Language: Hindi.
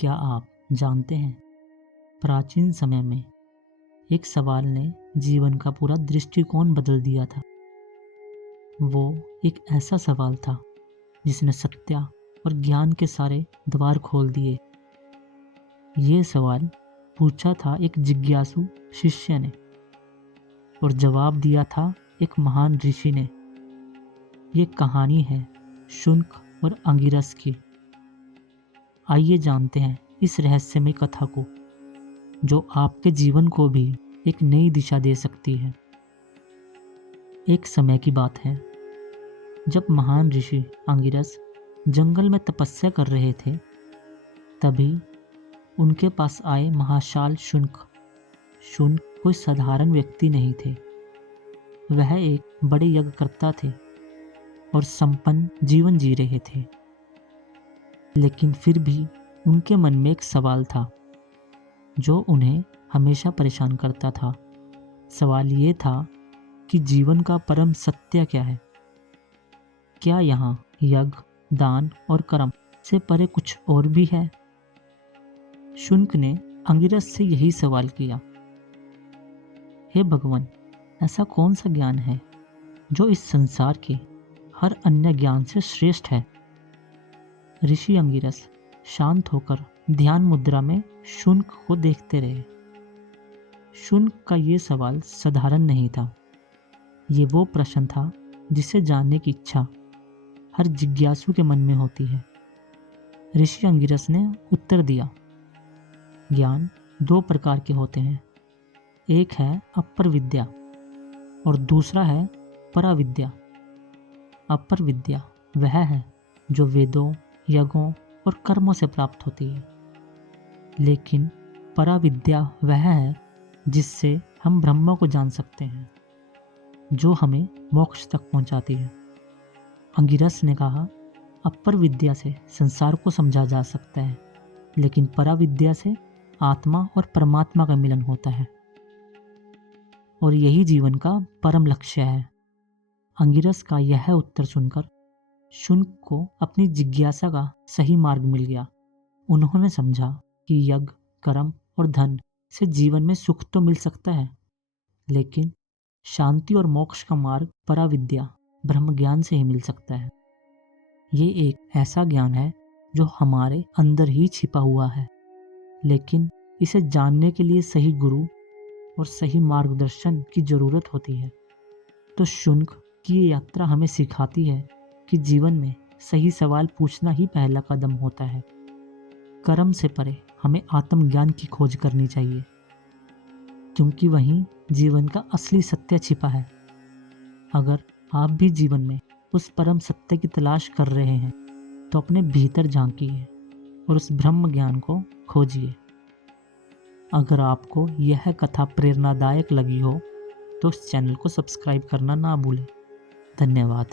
क्या आप जानते हैं, प्राचीन समय में एक सवाल ने जीवन का पूरा दृष्टिकोण बदल दिया था। वो एक ऐसा सवाल था जिसने सत्य और ज्ञान के सारे द्वार खोल दिए। ये सवाल पूछा था एक जिज्ञासु शिष्य ने और जवाब दिया था एक महान ऋषि ने। ये कहानी है शुनक और अंगिरस की। आइए जानते हैं इस रहस्यमय कथा को, जो आपके जीवन को भी एक नई दिशा दे सकती है। एक समय की बात है जब महान ऋषि अंगिरस जंगल में तपस्या कर रहे थे। तभी उनके पास आए महाशाल शुनक। शुनक कोई साधारण व्यक्ति नहीं थे। वह एक बड़े यज्ञकर्ता थे और संपन्न जीवन जी रहे थे। लेकिन फिर भी उनके मन में एक सवाल था जो उन्हें हमेशा परेशान करता था। सवाल ये था कि जीवन का परम सत्य क्या है। क्या यहाँ यज्ञ, दान और कर्म से परे कुछ और भी है? शुनक ने अंगिरस से यही सवाल किया। हे भगवान, ऐसा कौन सा ज्ञान है जो इस संसार के हर अन्य ज्ञान से श्रेष्ठ है? ऋषि अंगिरस शांत होकर ध्यान मुद्रा में शुनक को देखते रहे। शुनक का ये सवाल साधारण नहीं था। ये वो प्रश्न था जिसे जानने की इच्छा हर जिज्ञासु के मन में होती है। ऋषि अंगिरस ने उत्तर दिया, ज्ञान दो प्रकार के होते हैं। एक है अपर विद्या और दूसरा है पराविद्या। अपर विद्या वह है जो वेदों, यज्ञों और कर्मों से प्राप्त होती है। लेकिन पराविद्या वह है जिससे हम ब्रह्म को जान सकते हैं, जो हमें मोक्ष तक पहुंचाती है। अंगिरस ने कहा, अपर विद्या से संसार को समझा जा सकता है, लेकिन पराविद्या से आत्मा और परमात्मा का मिलन होता है और यही जीवन का परम लक्ष्य है। अंगिरस का यह उत्तर सुनकर शुनक को अपनी जिज्ञासा का सही मार्ग मिल गया। उन्होंने समझा कि यज्ञ, कर्म और धन से जीवन में सुख तो मिल सकता है, लेकिन शांति और मोक्ष का मार्ग पराविद्या, ब्रह्म ज्ञान से ही मिल सकता है। ये एक ऐसा ज्ञान है जो हमारे अंदर ही छिपा हुआ है, लेकिन इसे जानने के लिए सही गुरु और सही मार्गदर्शन की जरूरत होती है। तो शुनक की ये यात्रा हमें सिखाती है कि जीवन में सही सवाल पूछना ही पहला कदम होता है। कर्म से परे हमें आत्मज्ञान की खोज करनी चाहिए, क्योंकि वहीं जीवन का असली सत्य छिपा है। अगर आप भी जीवन में उस परम सत्य की तलाश कर रहे हैं, तो अपने भीतर झांकिए और उस ब्रह्म ज्ञान को खोजिए। अगर आपको यह कथा प्रेरणादायक लगी हो, तो इस चैनल को सब्सक्राइब करना ना भूलें। धन्यवाद।